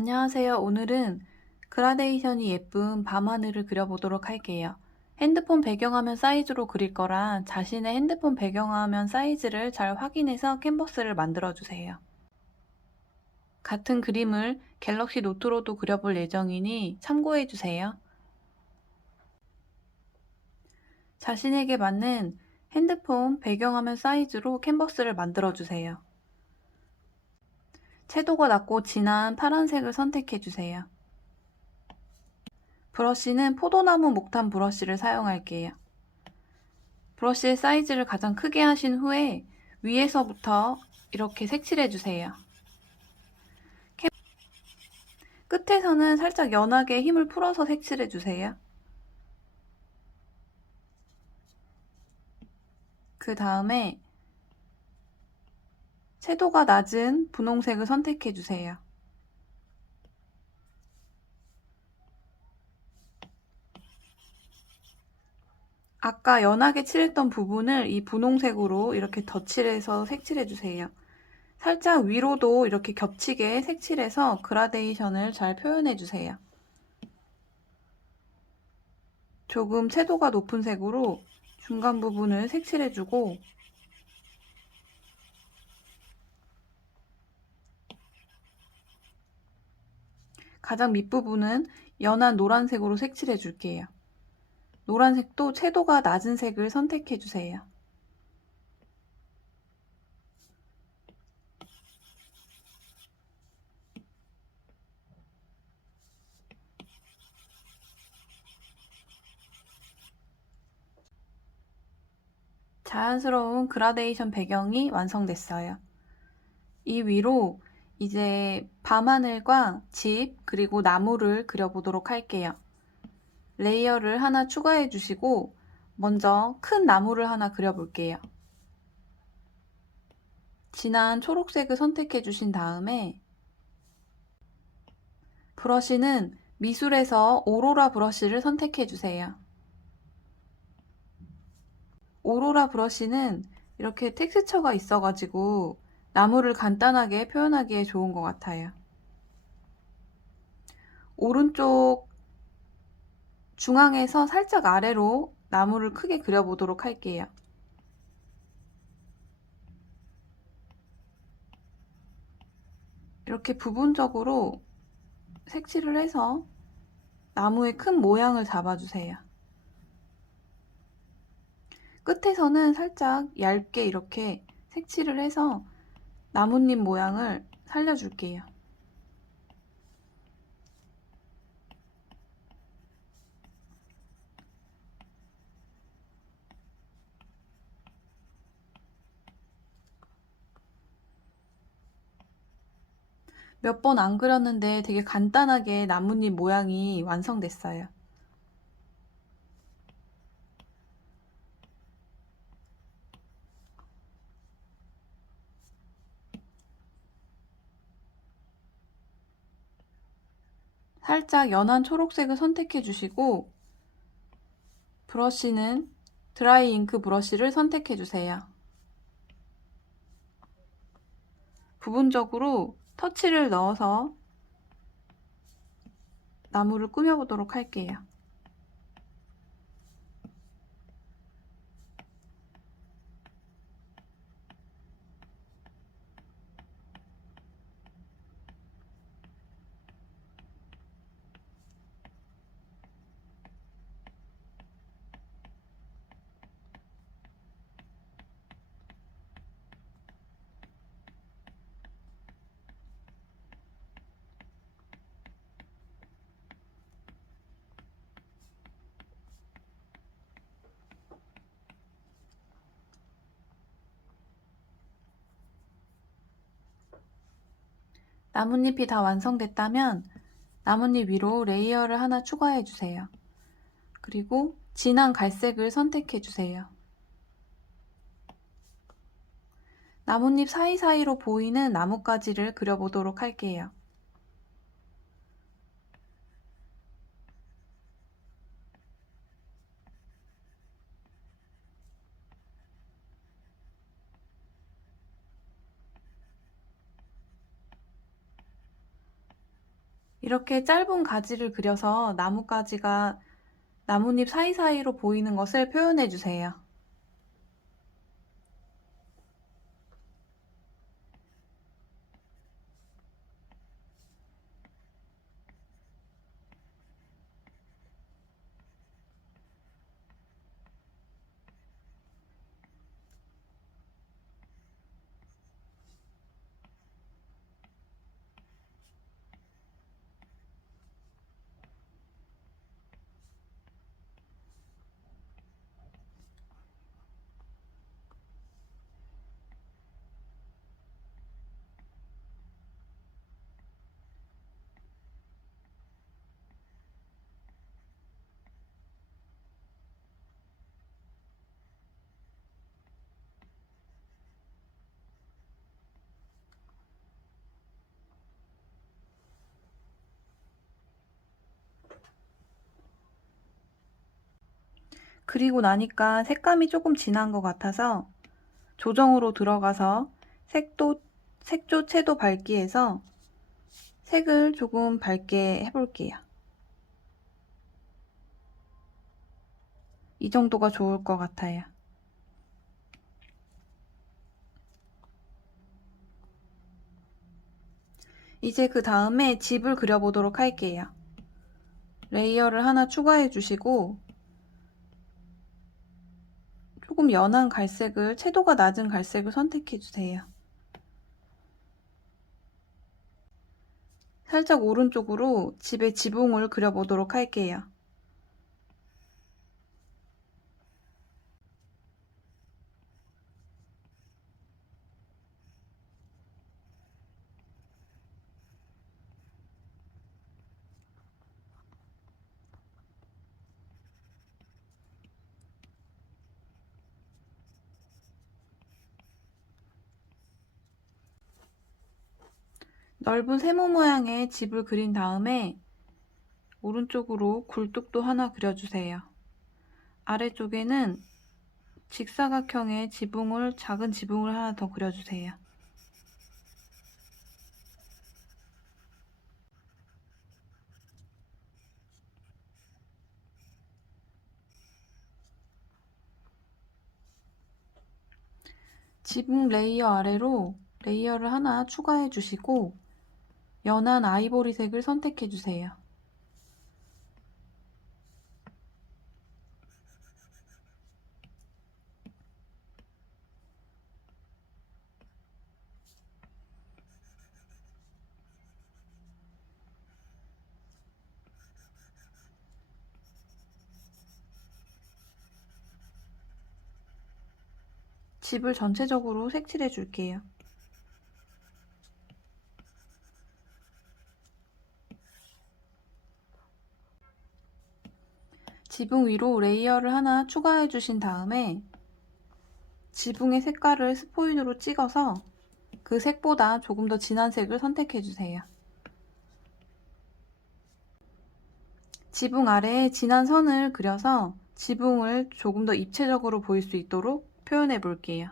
안녕하세요. 오늘은 그라데이션이 예쁜 밤하늘을 그려보도록 할게요. 핸드폰 배경화면 사이즈로 그릴 거라 자신의 핸드폰 배경화면 사이즈를 잘 확인해서 캔버스를 만들어주세요. 같은 그림을 갤럭시 노트로도 그려볼 예정이니 참고해주세요. 자신에게 맞는 핸드폰 배경화면 사이즈로 캔버스를 만들어주세요. 채도가 낮고 진한 파란색을 선택해주세요. 브러쉬는 포도나무 목탄 브러쉬를 사용할게요. 브러쉬의 사이즈를 가장 크게 하신 후에 위에서부터 이렇게 색칠해주세요. 끝에서는 살짝 연하게 힘을 풀어서 색칠해주세요. 그 다음에 채도가 낮은 분홍색을 선택해주세요. 아까 연하게 칠했던 부분을 이 분홍색으로 이렇게 덧칠해서 색칠해주세요. 살짝 위로도 이렇게 겹치게 색칠해서 그라데이션을 잘 표현해주세요. 조금 채도가 높은 색으로 중간 부분을 색칠해주고 가장 밑부분은 연한 노란색으로 색칠해줄게요. 노란색도 채도가 낮은 색을 선택해주세요. 자연스러운 그라데이션 배경이 완성됐어요. 이 위로 이제 밤하늘과 집 그리고 나무를 그려보도록 할게요. 레이어를 하나 추가해 주시고 먼저 큰 나무를 하나 그려볼게요. 진한 초록색을 선택해 주신 다음에 브러쉬는 미술에서 오로라 브러쉬를 선택해 주세요. 오로라 브러쉬는 이렇게 텍스처가 있어가지고 나무를 간단하게 표현하기에 좋은 것 같아요. 오른쪽 중앙에서 살짝 아래로 나무를 크게 그려보도록 할게요. 이렇게 부분적으로 색칠을 해서 나무의 큰 모양을 잡아주세요. 끝에서는 살짝 얇게 이렇게 색칠을 해서 나뭇잎 모양을 살려줄게요. 몇 번 안 그렸는데 되게 간단하게 나뭇잎 모양이 완성됐어요. 살짝 연한 초록색을 선택해 주시고 브러쉬는 드라이 잉크 브러쉬를 선택해 주세요. 부분적으로 터치를 넣어서 나무를 꾸며보도록 할게요. 나뭇잎이 다 완성됐다면 나뭇잎 위로 레이어를 하나 추가해 주세요. 그리고 진한 갈색을 선택해 주세요. 나뭇잎 사이사이로 보이는 나뭇가지를 그려보도록 할게요. 이렇게 짧은 가지를 그려서 나뭇가지가 나뭇잎 사이사이로 보이는 것을 표현해 주세요. 그리고 나니까 색감이 조금 진한 것 같아서 조정으로 들어가서 색조 채도 밝기에서 색을 조금 밝게 해볼게요. 이 정도가 좋을 것 같아요. 이제 그 다음에 집을 그려보도록 할게요. 레이어를 하나 추가해 주시고 조금 연한 갈색을, 채도가 낮은 갈색을 선택해 주세요. 살짝 오른쪽으로 집의 지붕을 그려보도록 할게요. 넓은 세모 모양의 집을 그린 다음에 오른쪽으로 굴뚝도 하나 그려주세요. 아래쪽에는 직사각형의 작은 지붕을 하나 더 그려주세요. 지붕 레이어 아래로 레이어를 하나 추가해 주시고 연한 아이보리색을 선택해 주세요. 집을 전체적으로 색칠해 줄게요. 지붕 위로 레이어를 하나 추가해 주신 다음에 지붕의 색깔을 스포인으로 찍어서 그 색보다 조금 더 진한 색을 선택해 주세요. 지붕 아래에 진한 선을 그려서 지붕을 조금 더 입체적으로 보일 수 있도록 표현해 볼게요.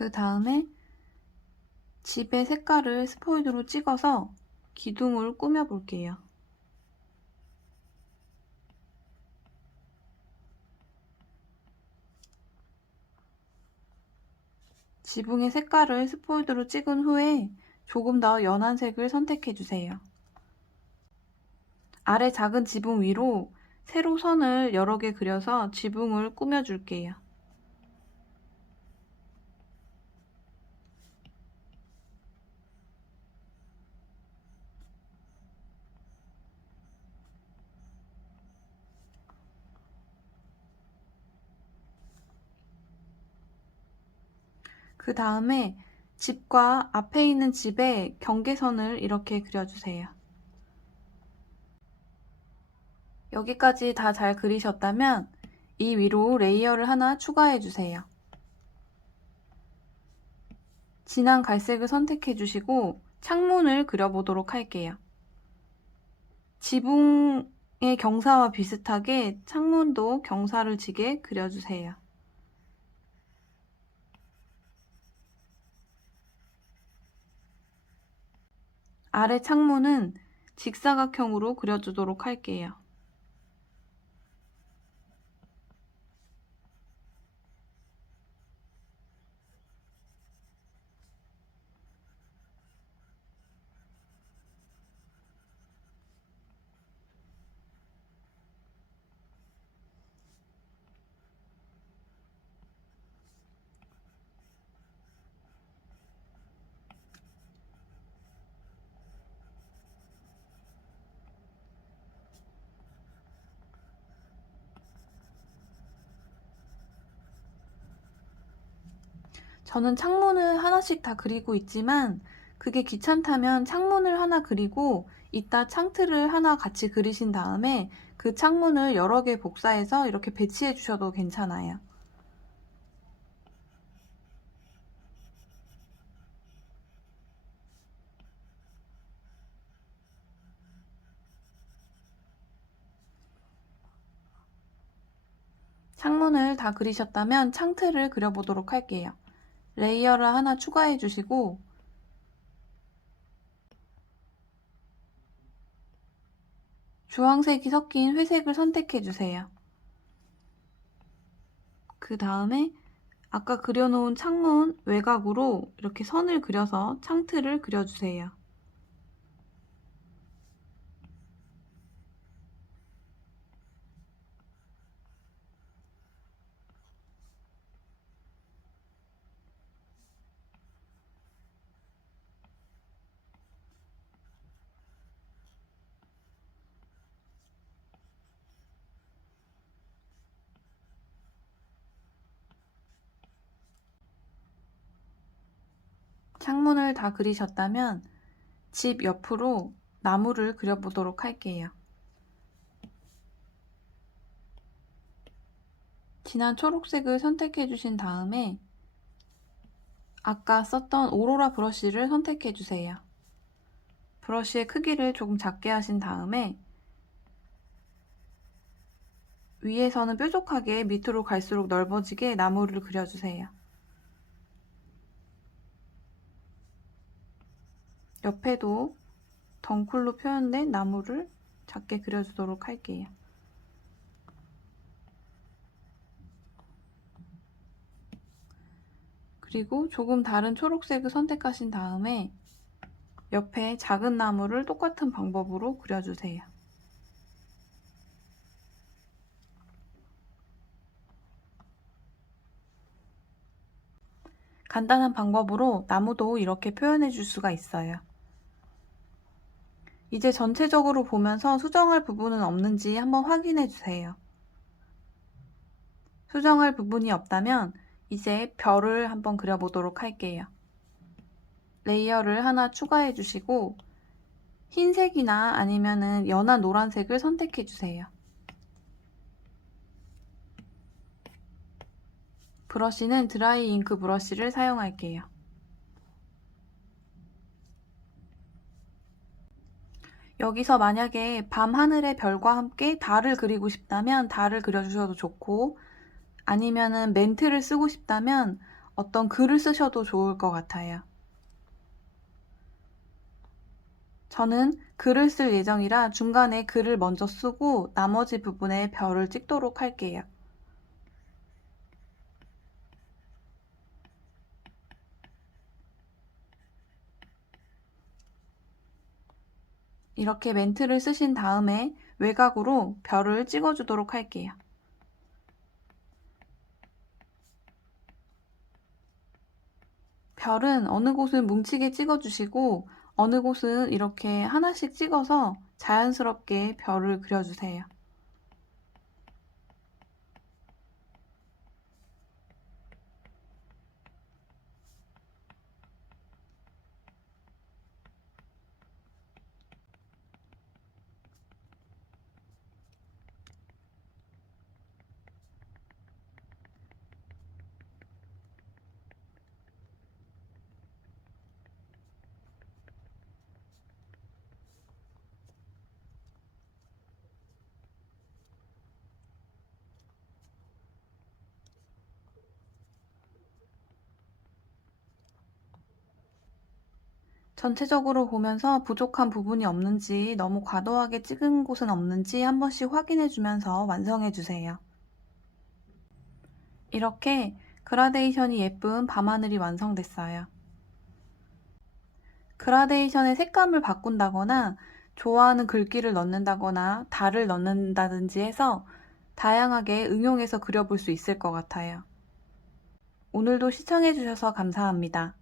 그 다음에 집의 색깔을 스포이드로 찍어서 기둥을 꾸며 볼게요. 지붕의 색깔을 스포이드로 찍은 후에 조금 더 연한 색을 선택해 주세요. 아래 작은 지붕 위로 세로 선을 여러 개 그려서 지붕을 꾸며 줄게요. 그 다음에 집과 앞에 있는 집의 경계선을 이렇게 그려주세요. 여기까지 다 잘 그리셨다면 이 위로 레이어를 하나 추가해 주세요. 진한 갈색을 선택해 주시고 창문을 그려보도록 할게요. 지붕의 경사와 비슷하게 창문도 경사를 지게 그려주세요. 아래 창문은 직사각형으로 그려주도록 할게요. 저는 창문을 하나씩 다 그리고 있지만 그게 귀찮다면 창문을 하나 그리고 이따 창틀을 하나 같이 그리신 다음에 그 창문을 여러 개 복사해서 이렇게 배치해 주셔도 괜찮아요. 창문을 다 그리셨다면 창틀을 그려보도록 할게요. 레이어를 하나 추가해 주시고 주황색이 섞인 회색을 선택해 주세요. 그 다음에 아까 그려놓은 창문 외곽으로 이렇게 선을 그려서 창틀을 그려주세요. 창문을 다 그리셨다면 집 옆으로 나무를 그려보도록 할게요. 진한 초록색을 선택해 주신 다음에 아까 썼던 오로라 브러쉬를 선택해 주세요. 브러쉬의 크기를 조금 작게 하신 다음에 위에서는 뾰족하게 밑으로 갈수록 넓어지게 나무를 그려주세요. 옆에도 덩쿨로 표현된 나무를 작게 그려주도록 할게요. 그리고 조금 다른 초록색을 선택하신 다음에 옆에 작은 나무를 똑같은 방법으로 그려주세요. 간단한 방법으로 나무도 이렇게 표현해 줄 수가 있어요. 이제 전체적으로 보면서 수정할 부분은 없는지 한번 확인해 주세요. 수정할 부분이 없다면 이제 별을 한번 그려보도록 할게요. 레이어를 하나 추가해 주시고 흰색이나 아니면은 연한 노란색을 선택해 주세요. 브러쉬는 드라이 잉크 브러쉬를 사용할게요. 여기서 만약에 밤하늘의 별과 함께 달을 그리고 싶다면 달을 그려주셔도 좋고 아니면은 멘트를 쓰고 싶다면 어떤 글을 쓰셔도 좋을 것 같아요. 저는 글을 쓸 예정이라 중간에 글을 먼저 쓰고 나머지 부분에 별을 찍도록 할게요. 이렇게 멘트를 쓰신 다음에 외곽으로 별을 찍어주도록 할게요. 별은 어느 곳은 뭉치게 찍어주시고 어느 곳은 이렇게 하나씩 찍어서 자연스럽게 별을 그려주세요. 전체적으로 보면서 부족한 부분이 없는지, 너무 과도하게 찍은 곳은 없는지 한 번씩 확인해 주면서 완성해 주세요. 이렇게 그라데이션이 예쁜 밤하늘이 완성됐어요. 그라데이션의 색감을 바꾼다거나 좋아하는 글귀를 넣는다거나 달을 넣는다든지 해서 다양하게 응용해서 그려볼 수 있을 것 같아요. 오늘도 시청해 주셔서 감사합니다.